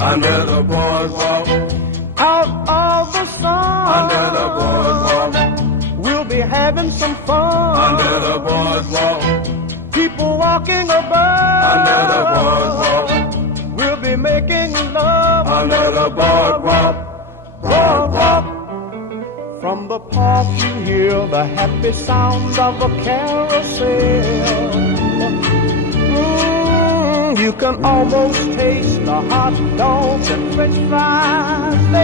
under the boardwalk, out of the sun, under the boardwalk, we'll be having some fun, under the boardwalk, people walking about, under the boardwalk, we'll be making love, under the boardwalk, boardwalk. From the park you hear the happy sounds of a carousel. You can almost taste the hot dogs and french fries they